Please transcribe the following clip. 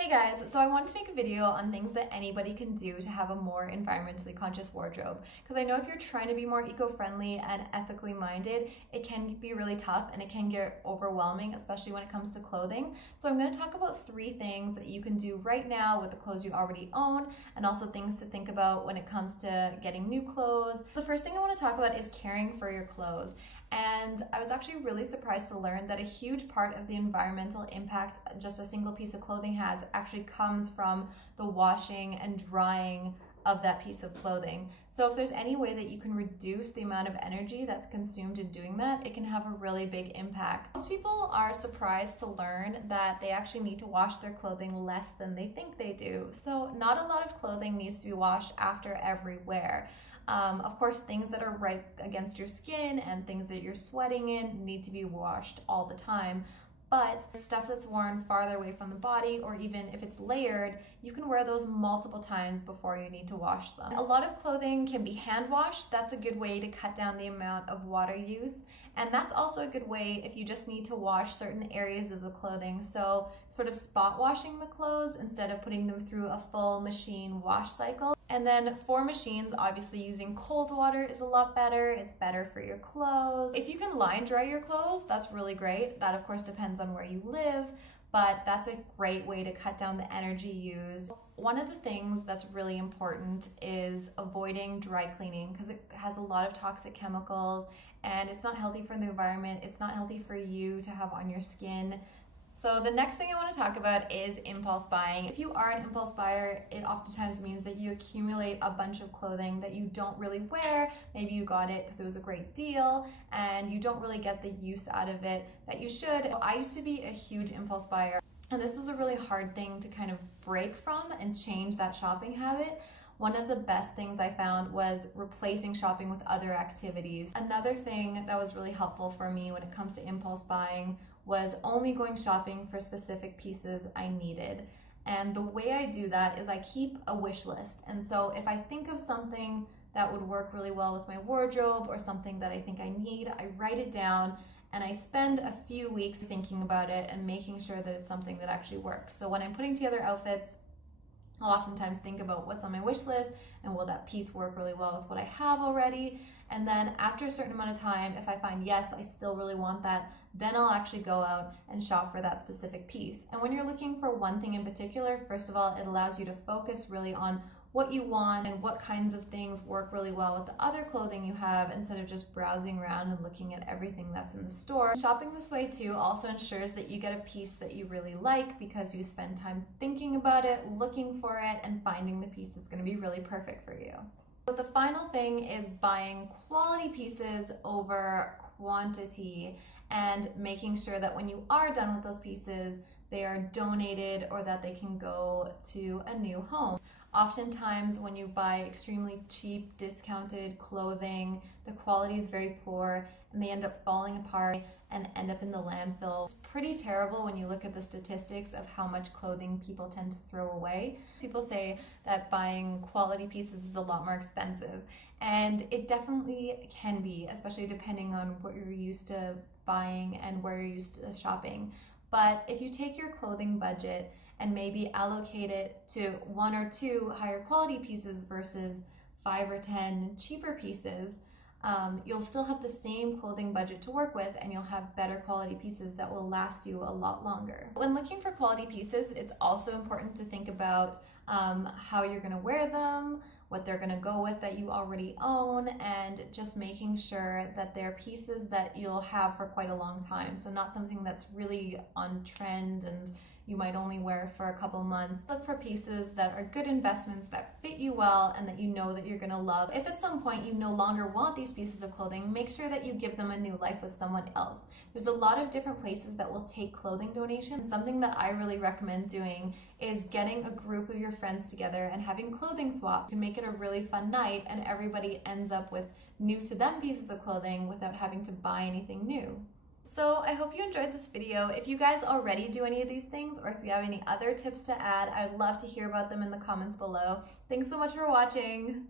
Hey guys, so I wanted to make a video on things that anybody can do to have a more environmentally conscious wardrobe. Because I know if you're trying to be more eco-friendly and ethically minded, it can be really tough and it can get overwhelming, especially when it comes to clothing. So I'm going to talk about 3 things that you can do right now with the clothes you already own, and also things to think about when it comes to getting new clothes. The first thing I want to talk about is caring for your clothes. And I was actually really surprised to learn that a huge part of the environmental impact just a single piece of clothing has actually comes from the washing and drying of that piece of clothing. So if there's any way that you can reduce the amount of energy that's consumed in doing that, it can have a really big impact. Most people are surprised to learn that they actually need to wash their clothing less than they think they do. So not a lot of clothing needs to be washed after every wear. Of course, things that are right against your skin and things that you're sweating in need to be washed all the time. But stuff that's worn farther away from the body, or even if it's layered, you can wear those multiple times before you need to wash them. A lot of clothing can be hand washed. That's a good way to cut down the amount of water use. And that's also a good way if you just need to wash certain areas of the clothing. So sort of spot washing the clothes instead of putting them through a full machine wash cycle. And then for machines, obviously using cold water is a lot better. It's better for your clothes. If you can line dry your clothes, that's really great. That of course depends on where you live, but that's a great way to cut down the energy used. One of the things that's really important is avoiding dry cleaning because it has a lot of toxic chemicals and it's not healthy for the environment. It's not healthy for you to have on your skin. So the next thing I want to talk about is impulse buying. If you are an impulse buyer, it oftentimes means that you accumulate a bunch of clothing that you don't really wear. Maybe you got it because it was a great deal and you don't really get the use out of it that you should. I used to be a huge impulse buyer, and this was a really hard thing to kind of break from and change that shopping habit. One of the best things I found was replacing shopping with other activities. Another thing that was really helpful for me when it comes to impulse buying was only going shopping for specific pieces I needed. And the way I do that is I keep a wish list. And so if I think of something that would work really well with my wardrobe or something that I think I need, I write it down and I spend a few weeks thinking about it and making sure that it's something that actually works. So when I'm putting together outfits, I'll oftentimes think about what's on my wish list and will that piece work really well with what I have already. And then after a certain amount of time, if I find, yes, I still really want that, then I'll actually go out and shop for that specific piece. And when you're looking for one thing in particular, first of all, it allows you to focus really on what you want and what kinds of things work really well with the other clothing you have instead of just browsing around and looking at everything that's in the store. Shopping this way too also ensures that you get a piece that you really like because you spend time thinking about it, looking for it, and finding the piece that's going to be really perfect for you. But the final thing is buying quality pieces over quantity and making sure that when you are done with those pieces, they are donated or that they can go to a new home. Oftentimes when you buy extremely cheap, discounted clothing, the quality is very poor and they end up falling apart and end up in the landfill. It's pretty terrible when you look at the statistics of how much clothing people tend to throw away. People say that buying quality pieces is a lot more expensive, and it definitely can be, especially depending on what you're used to buying and where you're used to shopping. But if you take your clothing budget and maybe allocate it to 1 or 2 higher quality pieces versus 5 or 10 cheaper pieces, you'll still have the same clothing budget to work with and you'll have better quality pieces that will last you a lot longer. When looking for quality pieces, it's also important to think about how you're going to wear them, what they're going to go with that you already own, and just making sure that they're pieces that you'll have for quite a long time. So not something that's really on trend and you might only wear for a couple months. Look for pieces that are good investments that fit you well and that you know that you're gonna love. If at some point you no longer want these pieces of clothing, make sure that you give them a new life with someone else. There's a lot of different places that will take clothing donations. Something that I really recommend doing is getting a group of your friends together and having clothing swaps to make it a really fun night and everybody ends up with new to them pieces of clothing without having to buy anything new. So I hope you enjoyed this video. If you guys already do any of these things or if you have any other tips to add, I would love to hear about them in the comments below. Thanks so much for watching.